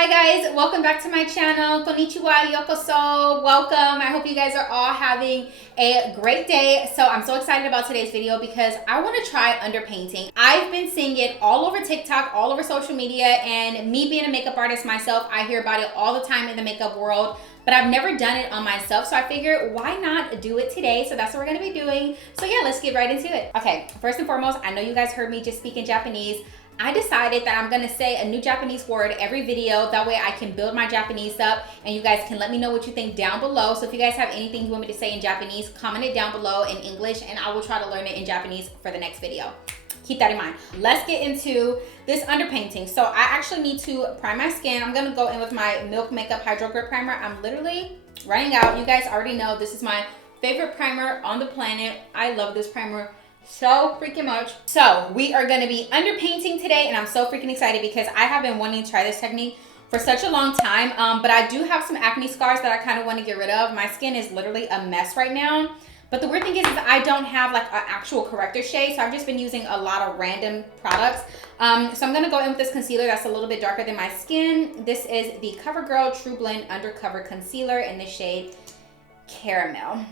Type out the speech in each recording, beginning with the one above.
Hi guys, welcome back to my channel. Konnichiwa, yokoso, welcome. I hope you guys are all having a great day. So I'm so excited about today's video because I want to try underpainting. I've been seeing it all over TikTok, all over social media, and me being a makeup artist myself, I hear about it all the time in the makeup world, but I've never done it on myself. So I figured why not do it today? So that's what we're going to be doing. So yeah, let's get right into it. Okay, first and foremost, I know you guys heard me just speak in Japanese. I decided that I'm gonna say a new Japanese word every video. That way I can build my Japanese up and you guys can let me know what you think down below. So if you guys have anything you want me to say in Japanese, comment it down below in English and I will try to learn it in Japanese for the next video. Keep that in mind. Let's get into this underpainting. So I actually need to prime my skin. I'm gonna go in with my Milk Makeup Hydro Grip Primer. I'm literally running out. You guys already know this is my favorite primer on the planet. I love this primer so freaking much. So we are going to be underpainting today and I'm so freaking excited because I have been wanting to try this technique for such a long time, but I do have some acne scars that I kind of want to get rid of. My skin is literally a mess right now, but the weird thing is I don't have like an actual corrector shade, so I've just been using a lot of random products. So I'm going to go in with this concealer that's a little bit darker than my skin. This is the CoverGirl True Blend Undercover Concealer in the shade Caramel.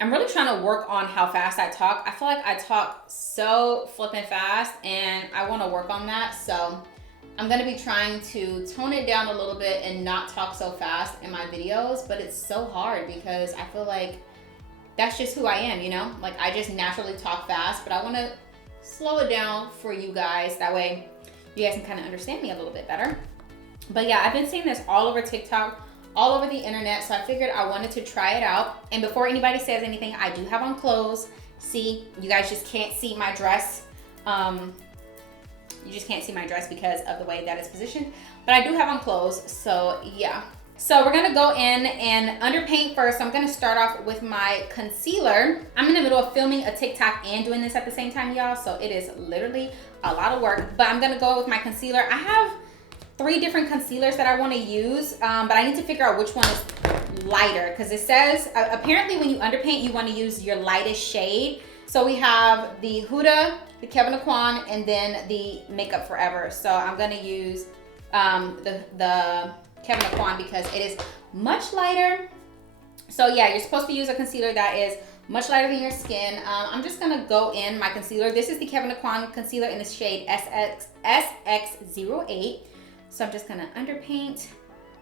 I'm really trying to work on how fast I talk. I feel like I talk so flippin' fast and I want to work on that. So I'm going to be trying to tone it down a little bit and not talk so fast in my videos. But it's so hard because I feel like that's just who I am, you know? Like I just naturally talk fast, but I want to slow it down for you guys. That way you guys can kind of understand me a little bit better. But yeah, I've been seeing this all over TikTok, all over the internet, so I figured I wanted to try it out. And before anybody says anything, I do have on clothes. See, you guys just can't see my dress. You just can't see my dress because of the way that it's positioned, but I do have on clothes, so yeah. So we're gonna go in and underpaint first. So I'm gonna start off with my concealer. I'm in the middle of filming a TikTok and doing this at the same time, y'all, so it is literally a lot of work, but I'm gonna go with my concealer. I have 3 different concealers that I want to use, but I need to figure out which one is lighter because it says apparently when you underpaint you want to use your lightest shade. So we have the Huda, the Kevyn Aucoin, and then the Makeup Forever. So I'm going to use the Kevyn Aucoin because it is much lighter. So yeah, you're supposed to use a concealer that is much lighter than your skin. I'm just going to go in my concealer. This is the Kevyn Aucoin concealer in the shade SX08. So I'm just gonna underpaint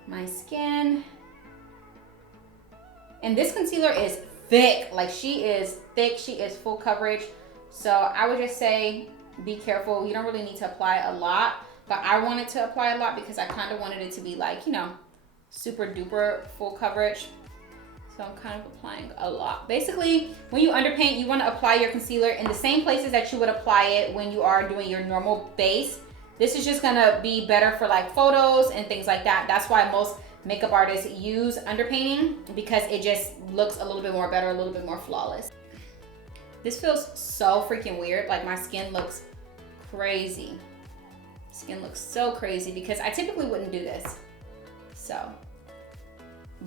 my skin. And this concealer is thick, like she is thick, she is full coverage. So I would just say, be careful. You don't really need to apply a lot, but I wanted to apply a lot because I kind of wanted it to be like, you know, super duper full coverage. So I'm kind of applying a lot. Basically, when you underpaint, you wanna apply your concealer in the same places that you would apply it when you are doing your normal base. This is just gonna be better for like photos and things like that. That's why most makeup artists use underpainting because it just looks a little bit more better, a little bit more flawless. This feels so freaking weird. Like my skin looks crazy. Skin looks so crazy because I typically wouldn't do this. So,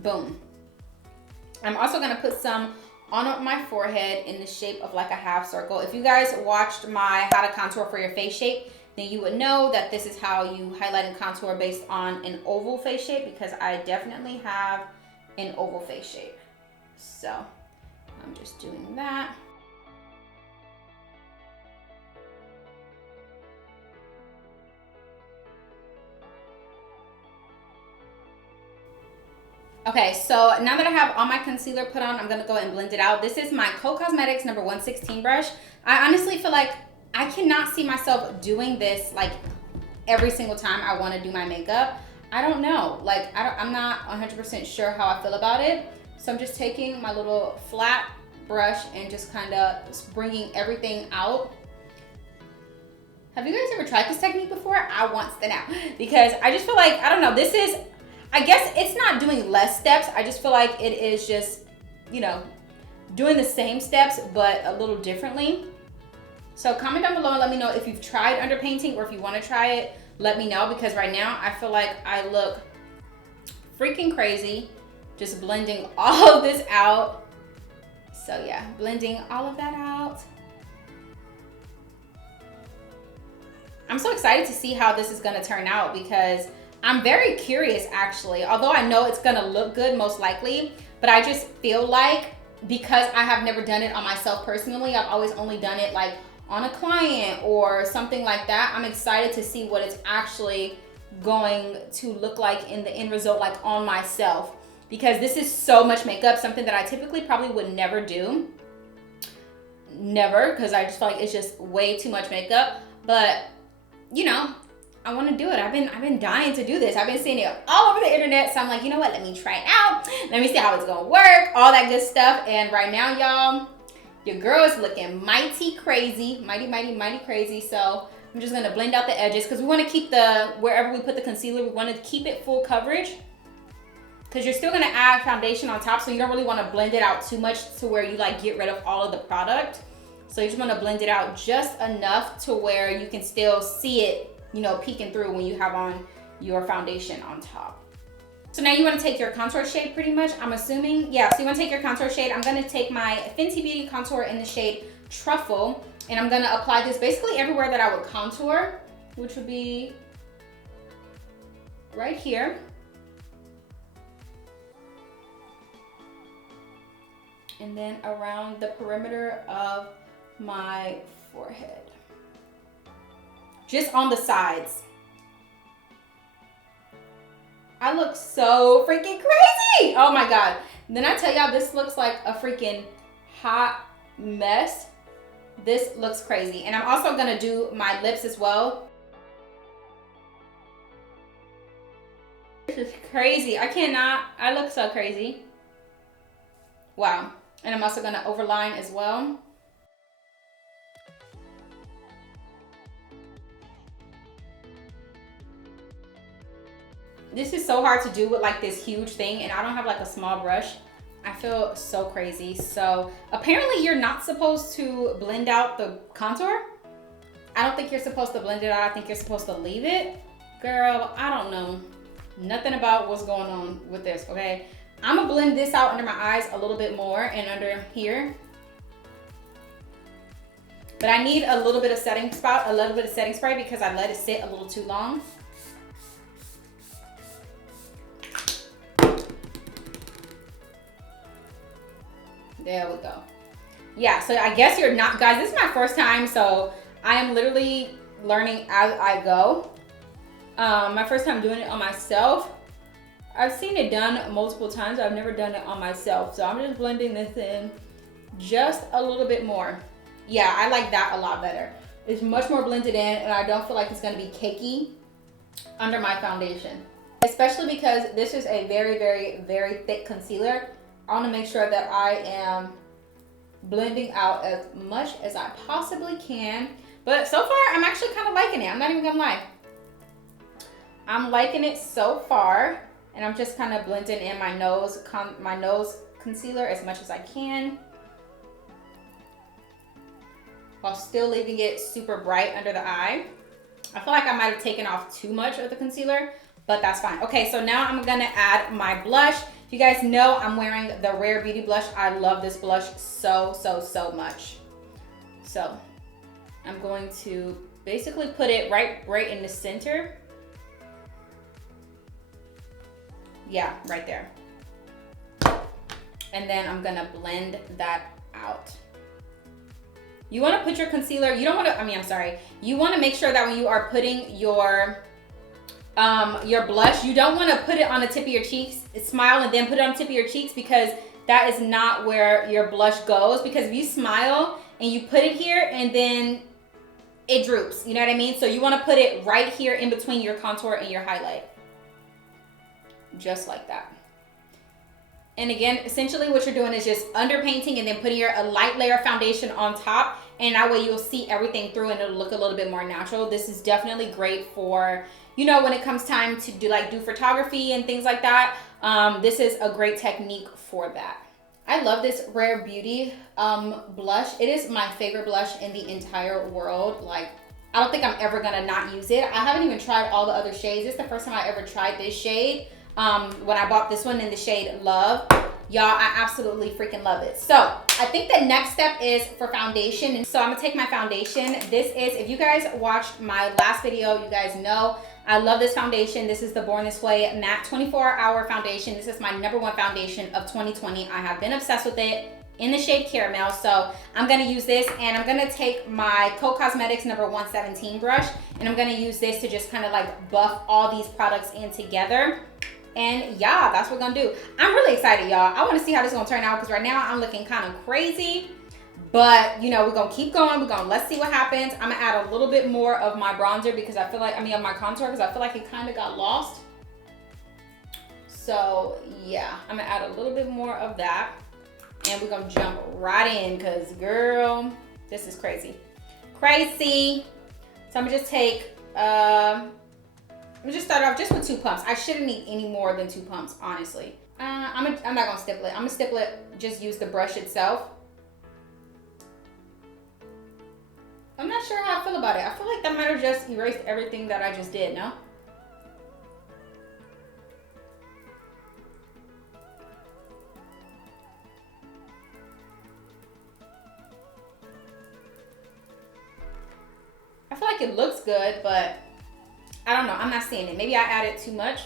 boom. I'm also gonna put some on my forehead in the shape of like a half circle. If you guys watched my how to contour for your face shape, then you would know that this is how you highlight and contour based on an oval face shape because I definitely have an oval face shape. So I'm just doing that. Okay, so now that I have all my concealer put on, I'm gonna go ahead and blend it out. This is my Co Cosmetics number 116 brush. I honestly feel like I cannot see myself doing this like every single time I want to do my makeup. I don't know, like I'm not 100% sure how I feel about it. So I'm just taking my little flat brush and just kind of bringing everything out. Have you guys ever tried this technique before? I want to now because I just feel like, I don't know, this is, I guess it's not doing less steps. I just feel like it is just, you know, doing the same steps but a little differently. So comment down below and let me know if you've tried underpainting or if you want to try it. Let me know because right now I feel like I look freaking crazy just blending all of this out. So yeah, blending all of that out. I'm so excited to see how this is going to turn out because I'm very curious actually, although I know it's gonna look good most likely, but I just feel like because I have never done it on myself personally, I've always only done it like on a client or something like that. I'm excited to see what it's actually going to look like in the end result, like on myself, because this is so much makeup, something that I typically probably would never do. Never, because I just feel like it's just way too much makeup. But you know, I want to do it. I've been dying to do this. I've been seeing it all over the internet. So I'm like, you know what? Let me try it out. Let me see how it's gonna work. All that good stuff. And right now, y'all, your girl is looking mighty crazy, mighty crazy. So I'm just gonna blend out the edges because we want to keep the, wherever we put the concealer, we want to keep it full coverage. Because you're still gonna add foundation on top, so you don't really want to blend it out too much to where you like get rid of all of the product. So you just want to blend it out just enough to where you can still see it, you know, peeking through when you have on your foundation on top. So now you want to take your contour shade pretty much, I'm assuming. Yeah, so you want to take your contour shade. I'm going to take my Fenty Beauty contour in the shade Truffle, and I'm going to apply this basically everywhere that I would contour, which would be right here. And then around the perimeter of my forehead. Just on the sides. I look so freaking crazy. Oh my God. And then I tell y'all, this looks like a freaking hot mess. This looks crazy. And I'm also gonna do my lips as well. This is crazy. I cannot, I look so crazy. Wow. And I'm also gonna overline as well. This is so hard to do with like this huge thing, and I don't have like a small brush. I feel so crazy. So apparently you're not supposed to blend out the contour. I don't think you're supposed to blend it out. I think you're supposed to leave it. Girl, I don't know nothing about what's going on with this, okay? I'm gonna blend this out under my eyes a little bit more and under here. But I need a little bit of setting spray because I let it sit a little too long. There we go. Yeah, so I guess you're not, guys, this is my first time, so I am literally learning as I go. My first time doing it on myself. I've seen it done multiple times. I've never done it on myself. So I'm just blending this in just a little bit more. Yeah, I like that a lot better. It's much more blended in, and I don't feel like it's gonna be cakey under my foundation. Especially because this is a very thick concealer. I wanna make sure that I am blending out as much as I possibly can. But so far, I'm actually kind of liking it. I'm not even gonna lie. I'm liking it so far. And I'm just kind of blending in my nose concealer as much as I can, while still leaving it super bright under the eye. I feel like I might have taken off too much of the concealer, but that's fine. Okay, so now I'm gonna add my blush. If you guys know, I'm wearing the Rare Beauty blush. I love this blush so much. So I'm going to basically put it right in the center. Yeah, right there. And then I'm gonna blend that out. You wanna put your concealer, you don't wanna, you wanna make sure that when you are putting your blush, you don't wanna put it on the tip of your cheeks, smile and then put it on the tip of your cheeks, because that is not where your blush goes. Because if you smile and you put it here and then it droops, you know what I mean? So you wanna put it right here in between your contour and your highlight. Just like that. And again, essentially what you're doing is just underpainting and then putting a light layer of foundation on top, and that way you'll see everything through and it'll look a little bit more natural. This is definitely great for, you know, when it comes time to do photography and things like that. This is a great technique for that. I love this Rare Beauty blush. It is my favorite blush in the entire world. Like, I don't think I'm ever gonna not use it. I haven't even tried all the other shades. It's the first time I ever tried this shade. When I bought this one in the shade Love. Y'all, I absolutely freaking love it. So I think the next step is for foundation. And so I'm gonna take my foundation. This is, if you guys watched my last video, you guys know I love this foundation. This is the Born This Way Matte 24-Hour Foundation. This is my #1 foundation of 2020. I have been obsessed with it in the shade Caramel. So I'm gonna use this, and I'm gonna take my Co Cosmetics number 117 brush, and I'm gonna use this to just kind of like buff all these products in together. And yeah, that's what we're gonna do. I'm really excited, y'all. I wanna see how this is gonna turn out, because right now I'm looking kind of crazy. But you know, we're gonna keep going. Let's see what happens. I'm gonna add a little bit more of my bronzer, because I feel like, of my contour, because I feel like it kind of got lost. So yeah, I'm gonna add a little bit more of that. And we're gonna jump right in, because girl, this is crazy. Crazy. So I'm gonna just take, I'm gonna just start off just with 2 pumps. I shouldn't need any more than 2 pumps, honestly. I'm not gonna stipple it. I'm gonna stipple it, just use the brush itself. I'm not sure how I feel about it. I feel like that might have just erased everything that I just did, no? I feel like it looks good, but I don't know. I'm not seeing it. Maybe I added too much.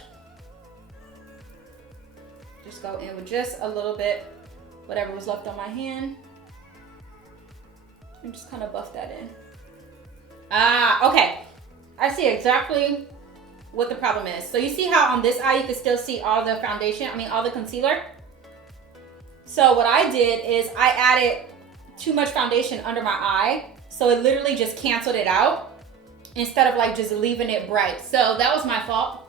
Just go in with just a little bit, whatever was left on my hand. And just kind of buff that in. Okay. I see exactly what the problem is. So you see how on this eye you can still see all the foundation, all the concealer? So what I did is I added too much foundation under my eye. So it literally just canceled it out instead of like just leaving it bright. So that was my fault.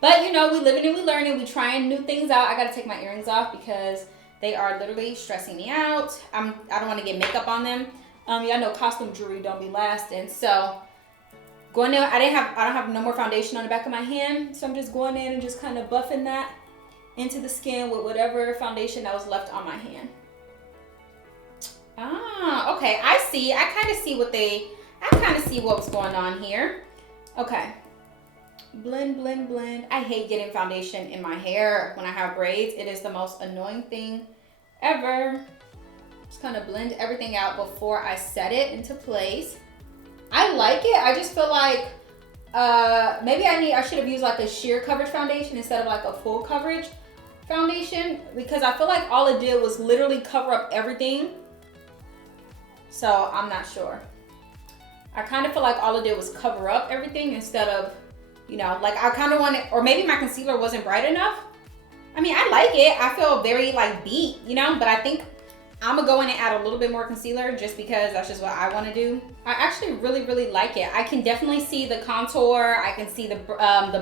But you know, we living and we learning, we trying new things out. I gotta take my earrings off because they are literally stressing me out. I don't wanna get makeup on them. Y'all know costume jewelry don't be lasting. So going in, I don't have no more foundation on the back of my hand. So I'm just going in and just kind of buffing that into the skin with whatever foundation that was left on my hand. Okay, I see. I kind of see what was going on here. Okay. Blend, blend, blend. I hate getting foundation in my hair when I have braids. It is the most annoying thing ever. Just kind of blend everything out before I set it into place. I like it. I just feel like maybe I should have used like a sheer coverage foundation instead of like a full coverage foundation, because I feel like all it did was literally cover up everything. So I'm not sure. I kind of feel like all it did was cover up everything instead of, you know, like I kind of wanted, or maybe my concealer wasn't bright enough. I like it. I feel very like beat, you know, but I think I'm gonna go in and add a little bit more concealer just because that's just what I want to do. I actually really, really like it. I can definitely see the contour. I can see the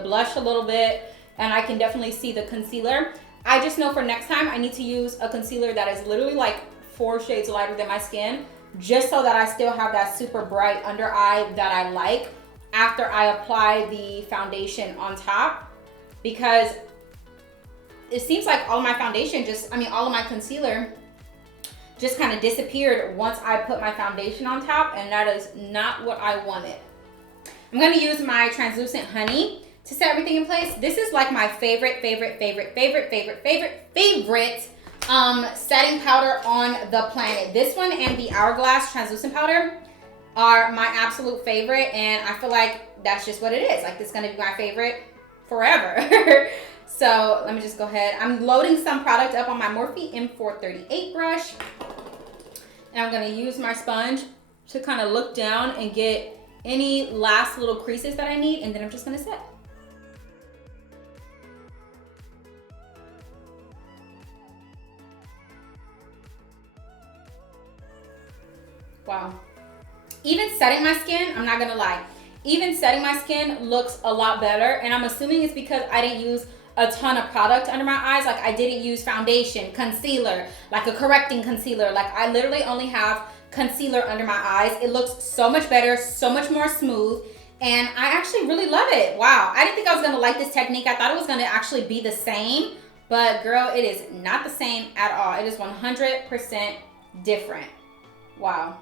blush a little bit, and I can definitely see the concealer. I just know for next time I need to use a concealer that is literally like 4 shades lighter than my skin, just so that I still have that super bright under eye that I like after I apply the foundation on top, because it seems like all of my foundation all of my concealer just kind of disappeared once I put my foundation on top, and that is not what I wanted. I'm gonna use my translucent honey to set everything in place. This is like my favorite setting powder on the planet. This one and the Hourglass translucent powder are my absolute favorite, and I feel like that's just what it is. Like, this is gonna be my favorite forever. So let me just go ahead. I'm loading some product up on my Morphe M438 brush, and I'm gonna use my sponge to kind of look down and get any last little creases that I need, and then I'm just gonna set. Wow. Even setting my skin, I'm not gonna lie, even setting my skin looks a lot better, and I'm assuming it's because I didn't use a ton of product under my eyes. Like, I didn't use foundation, concealer, like a correcting concealer. Like, I literally only have concealer under my eyes. It looks so much better, so much more smooth, and I actually really love it. Wow, I didn't think I was gonna like this technique. I thought it was gonna actually be the same, but girl, it is not the same at all. It is 100% different. Wow.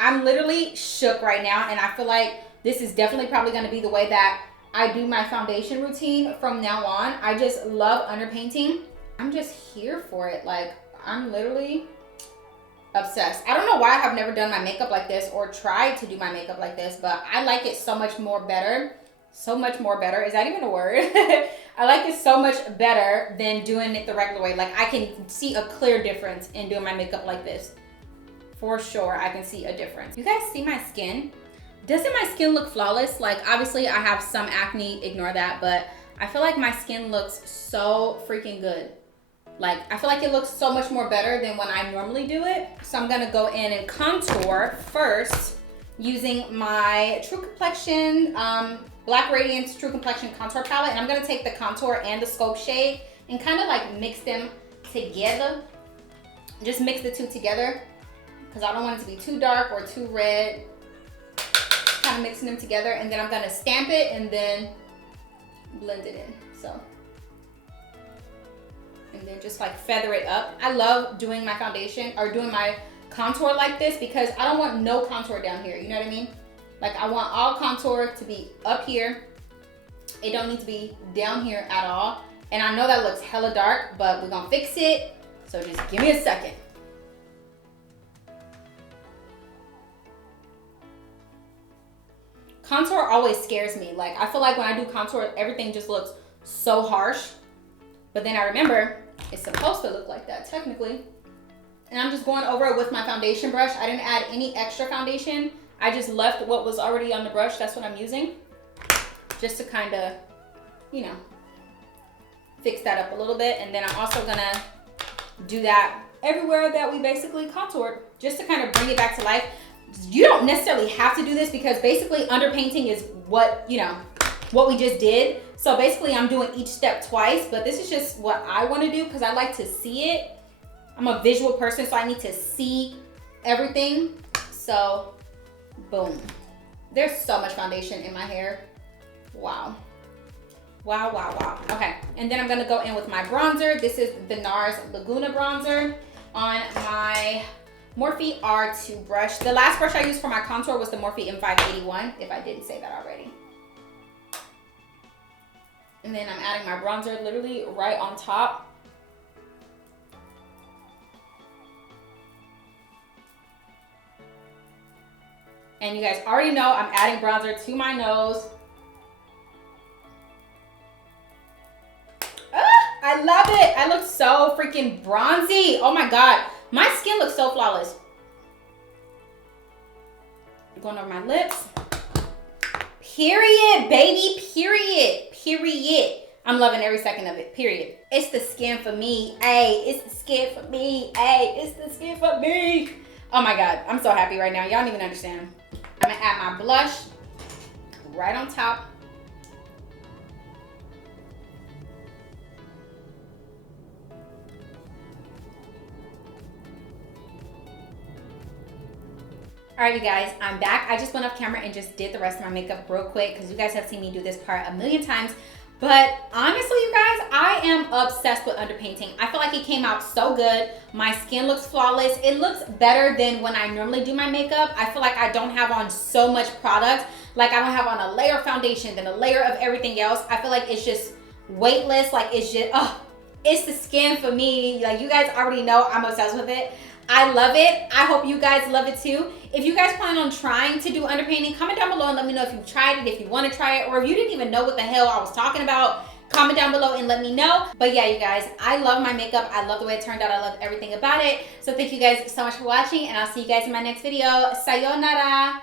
I'm literally shook right now, and I feel like this is definitely probably gonna be the way that I do my foundation routine from now on. I just love underpainting. I'm just here for it. Like, I'm literally Obsessed. I don't know why I have never done my makeup like this or tried to do my makeup like this, but I like it so much more better. So much more better. Is that even a word? I like it so much better than doing it the regular way. Like I can see a clear difference in doing my makeup like this. For sure, I can see a difference. You guys see my skin? Doesn't my skin look flawless? Like obviously I have some acne, ignore that, but I feel like my skin looks so freaking good. Like I feel like it looks so much more better than when I normally do it. So I'm gonna go in and contour first using my True Complexion, Black Radiance True Complexion Contour Palette. And I'm gonna take the contour and the scope shade and kind of like mix them together. Just mix the two together because I don't want it to be too dark or too red. Kind of mixing them together, and then I'm gonna stamp it and then blend it in. So, and then just like feather it up. I love doing my foundation or doing my contour like this because I don't want no contour down here. You know what I mean? Like I want all contour to be up here. It don't need to be down here at all. And I know that looks hella dark, but we're gonna fix it. So just give me a second. Contour always scares me. Like I feel like when I do contour, everything just looks so harsh. But then I remember it's supposed to look like that technically. And I'm just going over it with my foundation brush. I didn't add any extra foundation. I just left what was already on the brush. That's what I'm using. Just to kind of, you know, fix that up a little bit. And then I'm also gonna do that everywhere that we basically contoured, just to kind of bring it back to life. You don't necessarily have to do this because basically underpainting is what, you know, what we just did. So basically I'm doing each step twice, but this is just what I want to do because I like to see it. I'm a visual person, so I need to see everything. So boom. There's so much foundation in my hair. Wow. Wow, wow, wow. Okay, and then I'm gonna go in with my bronzer. This is the NARS Laguna bronzer on my Morphe R2 brush. The last brush I used for my contour was the Morphe M581, if I didn't say that already. And then I'm adding my bronzer literally right on top. And you guys already know I'm adding bronzer to my nose. I love it. I look so freaking bronzy. Oh my God. My skin looks so flawless. Going over my lips. Period, baby. Period. Period. I'm loving every second of it. Period. It's the skin for me. Hey, it's the skin for me. Hey, it's the skin for me. Oh my God. I'm so happy right now. Y'all don't even understand. I'm gonna add my blush right on top. All right, you guys, I'm back. I just went off camera and just did the rest of my makeup real quick because you guys have seen me do this part a million times. But honestly, you guys, I am obsessed with underpainting. I feel like it came out so good. My skin looks flawless. It looks better than when I normally do my makeup. I feel like I don't have on so much product. Like I don't have on a layer of foundation, then a layer of everything else. I feel like it's just weightless. Like it's just, oh, it's the skin for me. Like you guys already know I'm obsessed with it. I love it. I hope you guys love it too. If you guys plan on trying to do underpainting, comment down below and let me know if you've tried it, if you want to try it, or if you didn't even know what the hell I was talking about. Comment down below and let me know. But yeah, you guys, I love my makeup. I love the way it turned out. I love everything about it. So thank you guys so much for watching, and I'll see you guys in my next video. Sayonara.